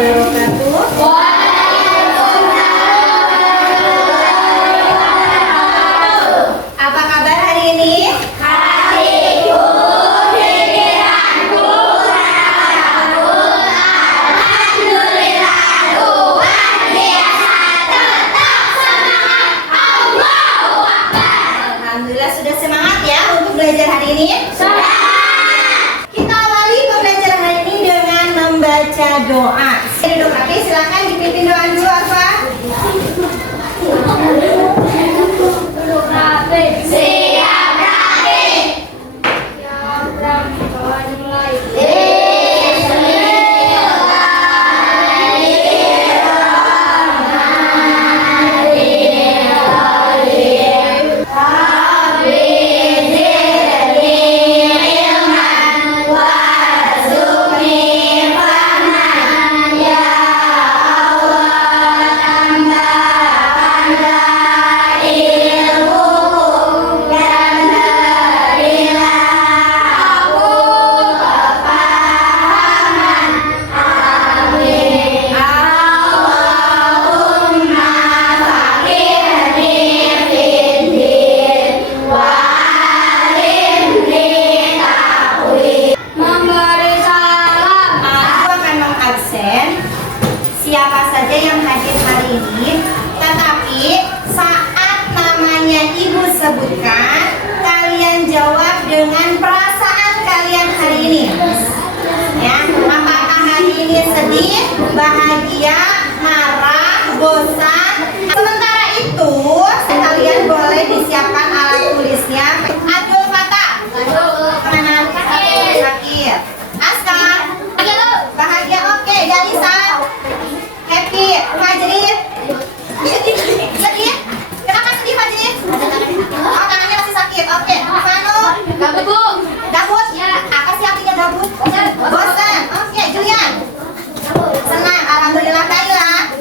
wabarakatuh. Apa kabar hari ini? Hatiku, pikiranku, alhamdulillah, luar biasa, tetap semangat, Allahu Akbar. Alhamdulillah sudah semangat ya untuk belajar hari ini. Kita awali pembelajaran hari ini dengan membaca doa. Duduk rapi, silakan dipimpin doa dulu apa? Duduk rapi. Siap rapi. Siap rapi. Mulai. Siapa saja yang hadir hari ini, tetapi saat namanya ibu sebutkan, kalian jawab dengan perasaan kalian hari ini. Ya, apakah hari ini sedih, bahagia, marah, bosan? Sementara itu, kalian boleh disiapkan alat tulisnya. Abdul Fatah, mana? Sakit. Askar, bahagia, oke. Dalisa, happy. Fajri, sedih. Kenapa sedih Fajri? Oh, tangannya masih sakit. Oke. Vano, gabut. Gabut? Apa sih artinya gabut? Bosan. Oke. Julian, senang. Alhamdulillah. Kaira,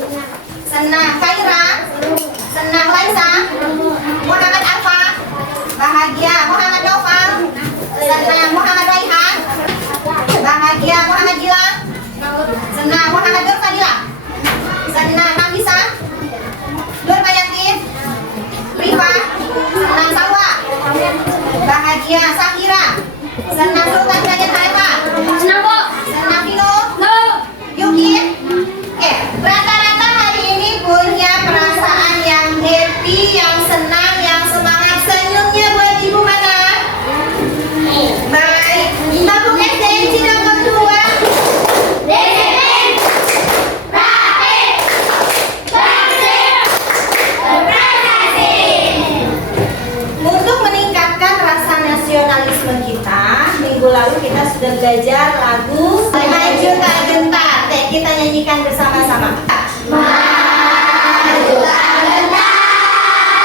senang. Kaira, senang. Laisa, Muhammad Alfa, bahagia. Muhammad Noval, senang. Muhammad Raihan, bahagia. Muhammad Gilang, senang. Muhammad Nur Fadila, senang. Nafisa, Nur Bayanti, Rifa, senang. Salwa, bahagia. Sakira, senang. Sultan Rajan Haifah, senang Bu, senang. Vino, Yuki. Rata-rata hari ini punya perasaan yang happy, yang senang, yang semangat. Senyumnya buat ibu mana? Baik. Tabung SDN Cideng kedua. Disiplin, rapi, bersih, berprestasi. Untuk meningkatkan rasa nasionalisme kita, minggu lalu kita sudah belajar lagu Maju Tak Gentar. Kita nyanyikan bersama-sama. Maju tak gentar,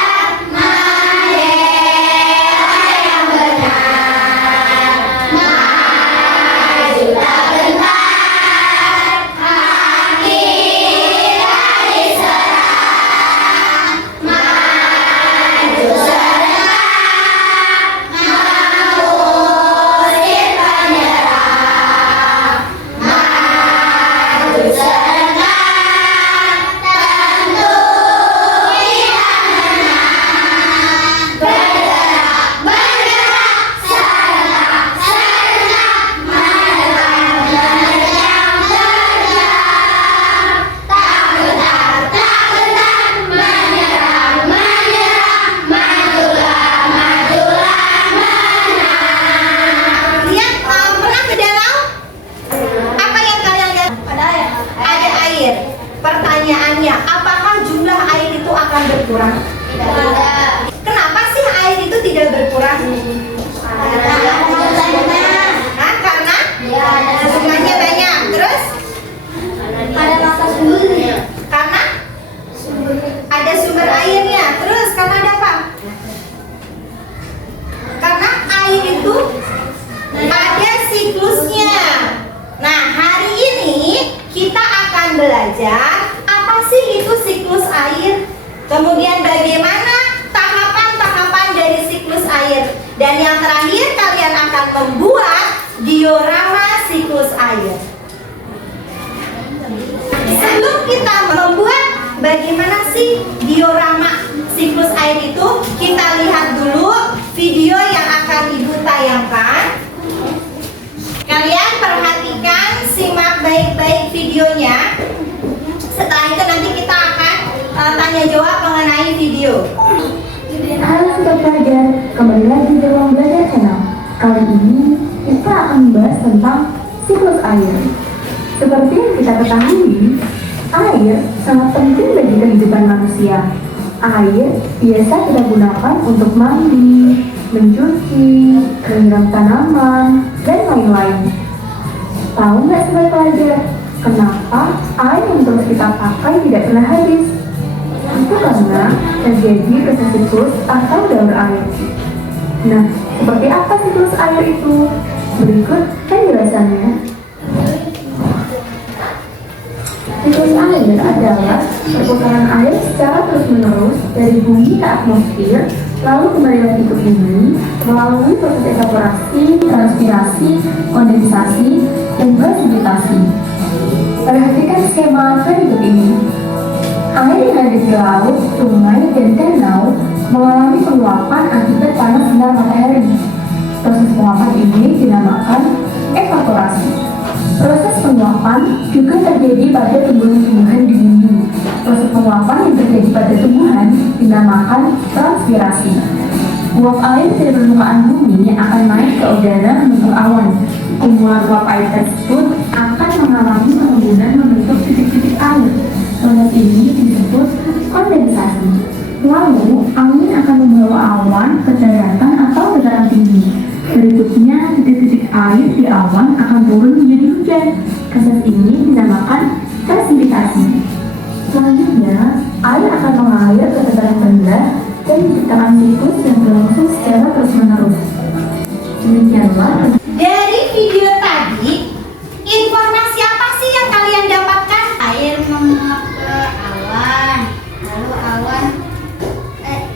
membela yang benar. Maju tak gentar, hak kita diserang. Maju serentak, mengusir penyerang. Maju serentak, tentu kita menang. Bergerak, bergerak, serentak, serentak, menerang, menerjang, terjang. Tak gentar, tak gentar, menyerang, menyerang, majulah, majulah, menang. Lihat, pernah ke danau? Apa yang kalian lihat? Ada air. Pertanyaannya, apakah jumlah air itu akan berkurang? Tidak. Kenapa sih air itu tidak berkurang? Karena jumlahnya banyak. Terus? Ada mata sumbernya. Karena? Ada sumber airnya. Terus karena ada apa? Karena air itu ada siklusnya. Nah, hari ini kita akan belajar apa sih itu siklus air, kemudian bagaimana tahapan-tahapan dari siklus air, dan yang terakhir kalian akan membuat diorama siklus air. Sebelum kita membuat bagaimana sih diorama siklus air itu, kita lihat dulu video yang akan Ibu tayangkan. Kalian perhatikan, simak baik-baik videonya. Setelah itu nanti kita akan tanya jawab mengenai video. Halo sobat pelajar, kembali lagi di Ruang Belajar Channel. Kali ini kita akan membahas tentang siklus air. Seperti yang kita ketahui, air sangat penting bagi kehidupan manusia. Air biasa kita gunakan untuk mandi, mencuci, menyiram tanaman, dan lain-lain. Tahu nggak sobat pelajar, kenapa air yang terus kita pakai tidak pernah habis? Itu karena terjadi proses siklus atau daur air. Nah, seperti apa siklus air itu? Berikut penjelasannya. Siklus air adalah perputaran air secara terus-menerus dari bumi ke atmosfer, lalu kembali lagi ke bumi melalui proses evaporasi, transpirasi, kondensasi, dan presipitasi. Perhatikan skema berikut ini. Air yang ada di laut, sungai, dan danau mengalami penguapan akibat panas sinar matahari. Proses penguapan ini dinamakan evaporasi. Proses penguapan juga terjadi pada tumbuhan-tumbuhan di bumi. Proses penguapan yang terjadi pada tumbuhan dinamakan transpirasi. Uap air dari permukaan bumi akan naik ke udara membentuk awan. Kumpulan uap air tersebut akan mengalami pengembunan membentuk titik-titik air. Proses ini disebut kondensasi. Lalu, angin akan membawa awan ke daratan atau dataran tinggi. Berikutnya, titik-titik air di awan akan turun menjadi hujan. Proses ini dinamakan presipitasi. Selanjutnya, air akan mengalir ke tebaran rendah dan menciptakan siklus yang berlangsung secara terus-menerus. Demikianlah. Dari video tadi, informasi apa sih yang kalian dapatkan? Air menguap ke awan,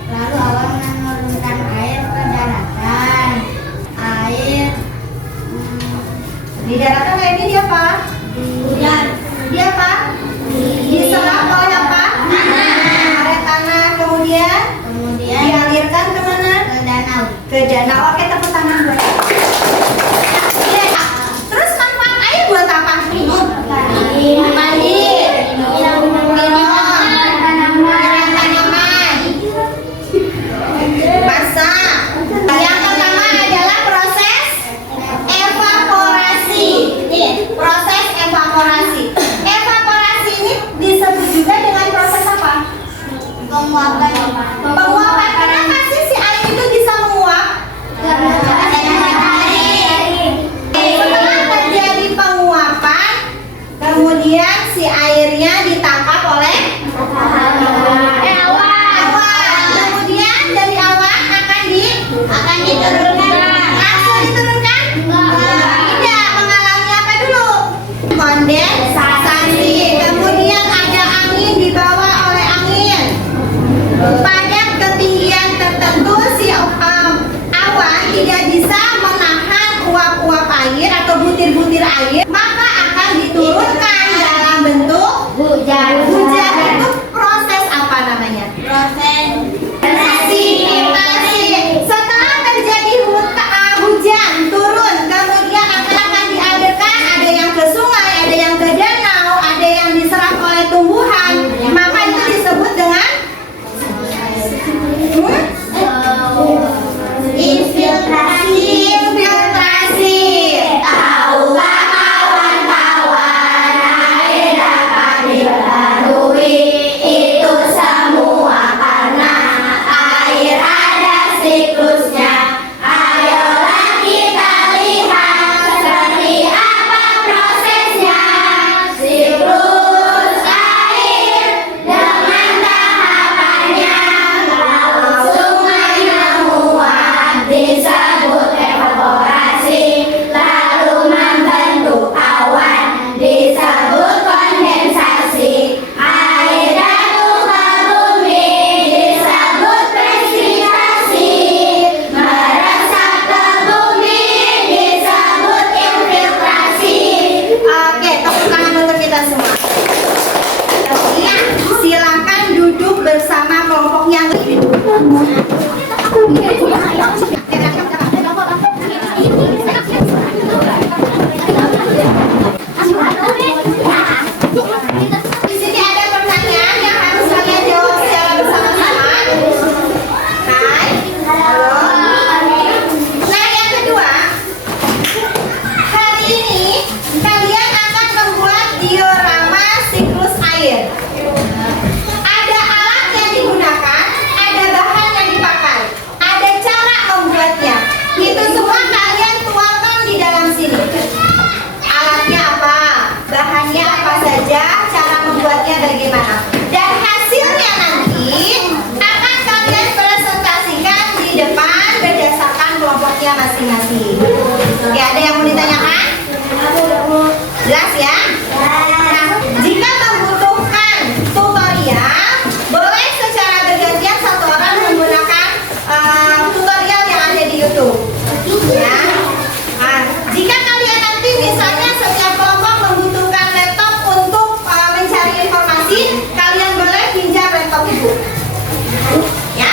lalu awan menurunkan air ke daratan. Air Di daratan airnya dia apa? hujan Dia apa? Diserap oleh apa? Oleh tanah. Kemudian dialirkan kemana? ke danau. Ke danau. Oke, tepuk tangan buat. Terus manfaat air buat apa? Mandi, tanaman, masak. Yang pertama adalah proses evaporasi. Proses evaporasi. Evaporasi ini disebut juga dengan proses apa? Penguapan. Penguapan. Kenapa sih si air itu bisa menguap? Setelah terjadi penguapan, kemudian si airnya ditangkap oleh awan. Kemudian dari awan akan diturunkan. Langsung diturunkan? Tidak, mengalami apa dulu? Kondensasi. Kemudian ada angin, dibawa oleh angin. Pada ketinggian tertentu si awan tidak bisa menahan uap-uap air atau butir-butir air, maka akan diturunkan dalam bentuk Hujan. hujan. Itu proses apa namanya? Proses Presipitasi. Setelah terjadi Di sini ada pertanyaan yang harus kalian jawab secara bersama-sama. Hai. Halo. Nah, yang kedua, hari ini kalian akan membuat diorama siklus air. Ada alat yang digunakan, ada bahan yang dipakai, ada cara membuatnya. Itu semua kalian tuangkan di dalam sini. Alatnya apa? Bahannya apa saja? Cara membuatnya bagaimana? Dan hasilnya nanti akan kalian presentasikan di depan berdasarkan kelompoknya masing-masing. Oke, ada yang mau ditanyakan? Jelas ya? Nah, jika membutuhkan tutorial, boleh secara bergantian satu orang menggunakan tutorial yang ada di YouTube. Ya. Nah, jika kalian nanti misalnya setiap kelompok membutuhkan laptop untuk mencari informasi, kalian boleh pinjam laptop ibu. Ya.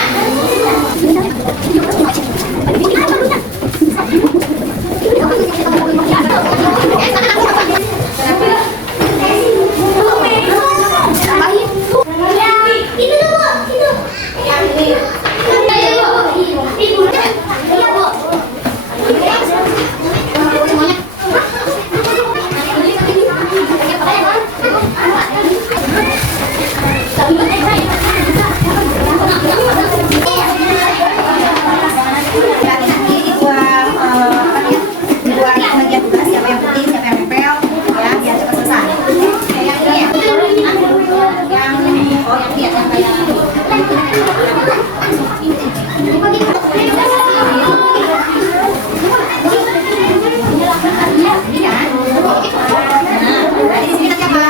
Berarti nanti dibuat dibuat bagian tugas siapa yang penting, siapa yang nempel, ya biar cepat selesai. Yang ini ya. Oh, yang ini ya, yang kayak ini kan? Nah, di sini nanti apa?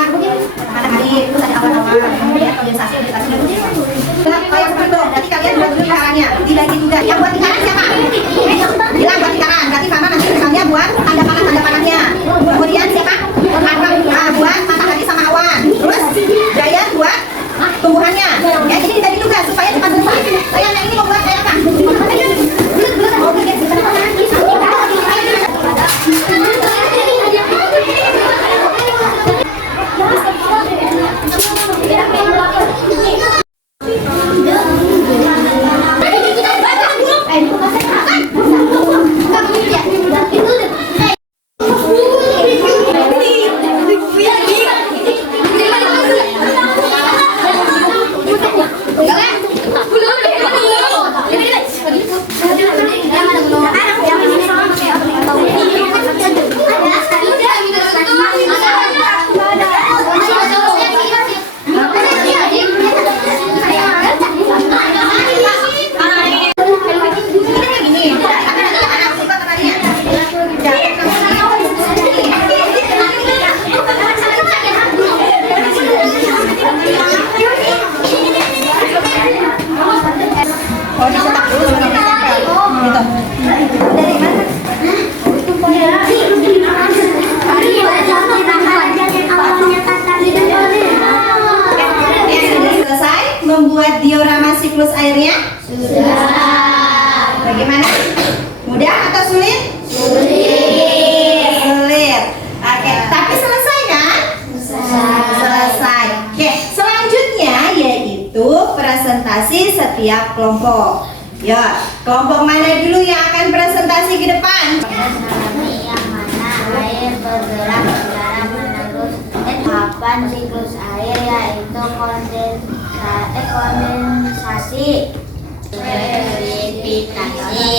Mana hari terus ada awal-awal, kemudian organisasi kalau yang seperti itu, nanti kalian buat dulu lingkarannya, dibagi juga. Yang buat lingkaran siapa? Bilang buat lingkaran, berarti Mama nanti misalnya buat tanda panah-panahnya. Kemudian siapa? Buat matahari sama awan. Terus Dayan buat tumbuhannya. Ya, jadi dibagi juga supaya cepat selesai. Saya yang ini membuat kayak apa? Oh, dicetak dulu sebelum ditempel. Gitu. Dari mana? Selesai membuat diorama siklus airnya? Sudah. Bagaimana? Mudah atau sulit? Sulit. Oke, tapi selesai kan? Selesai. Oke, selanjutnya yaitu presentasi setiap kelompok. Ya, kelompok mana dulu yang akan presentasi ke depan? Yang mana air bergerak secara menerus. Tahapan siklus air yaitu kondensasi, presipitatasi,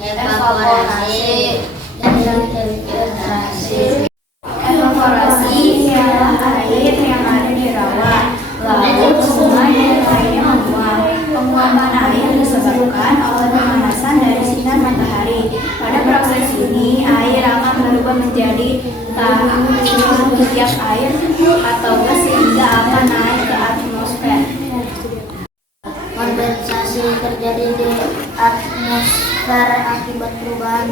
evaporasi, dan filtrasi. Evaporasi ialah air yang ada di rawa, laut, sungai, dan lainnya menguap. Penguapan air disebabkan oleh pemanasan dari sinar matahari. Pada proses ini, air akan berubah menjadi tiap air atau gas sehingga akan naik ke atmosfer. Kondensasi terjadi di atmosfer akibat perubahan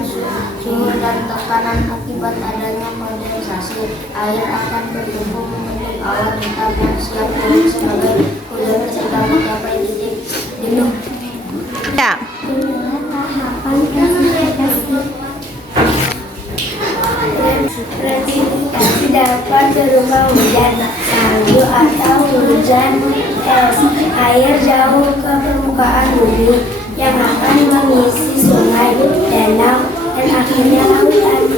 suhu dan tekanan. Akibat adanya kondensasi, air akan bertumbuh membentuk awan hitam yang siap turun sebagai hujan ketika mencapai titik jenuh. Ya. Presipitas dapat berupa hujan salju atau hujan es, air jauh ke permukaan bumi yang akan mengisi sungai, danau, dan akhirnya lautan.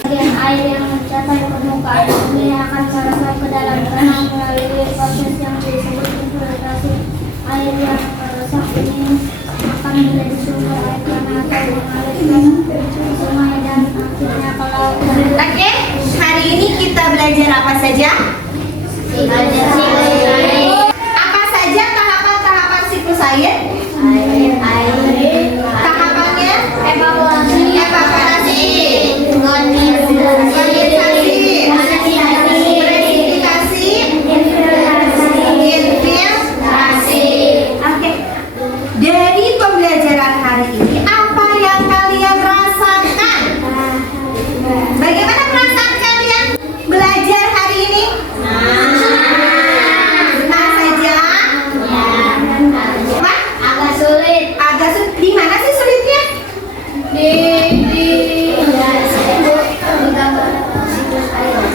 Bagian air yang mencapai permukaan bumi akan meresap ke dalam tanah melalui proses yang disebut infiltrasi. Air yang meresap ini akan menjadi sumber air tanah atau mengalir ke sungai dan akhirnya ke laut. Oke, hari ini kita belajar apa saja? Apa saja tahapan-tahapan siklus air? Tahapannya? Evaporasi, kondensasi, presipitasi, infiltrasi. Oke. Dari pembelajaran hari ini, apa yang kalian rasakan? Bagaimana perasaan kalian belajar hari ini? Senang saja? Apa? Agak sulit. Agak sulit. Di mana sih sulitnya?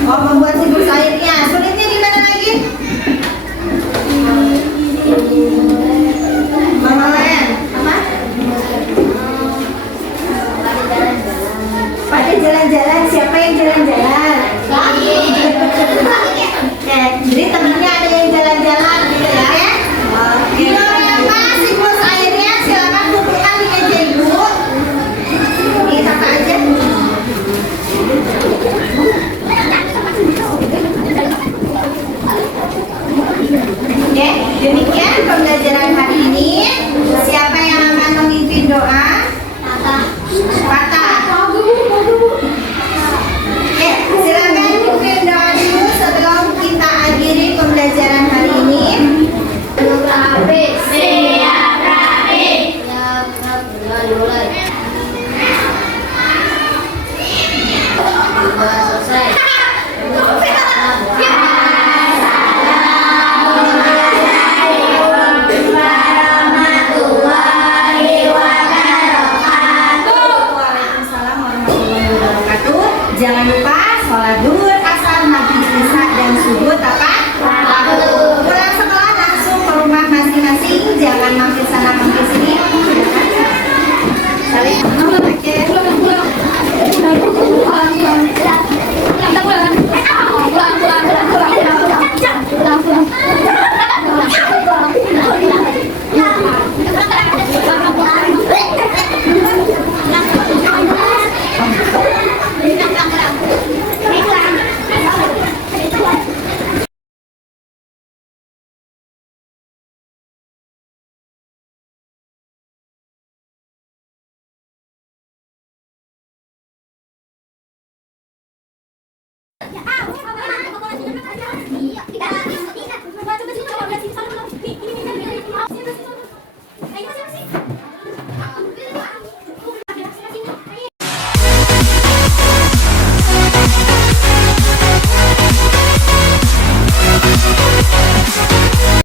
Oh, membuat siklus airnya. Sulitnya di mana lagi? Mengelola. Apa? Pada jalan-jalan. Siapa yang jalan-jalan? Jadi temennya ada yang jalan-jalan gitu ya? Oke. Berapa siklus airnya? Silakan kumpulkan di meja ibu. Ini apa aja? Oke, demikian pembelajaran hari ini. Siapa yang akan memimpin doa? Patah. Oke, silakan pimpin doa dulu sebelum kita akhiri pembelajaran hari ini. Waalaikumsalam warahmatullahi wabarakatuh. Jangan lupa sholat duhur, asar, maghrib, isya, dan subuh apa?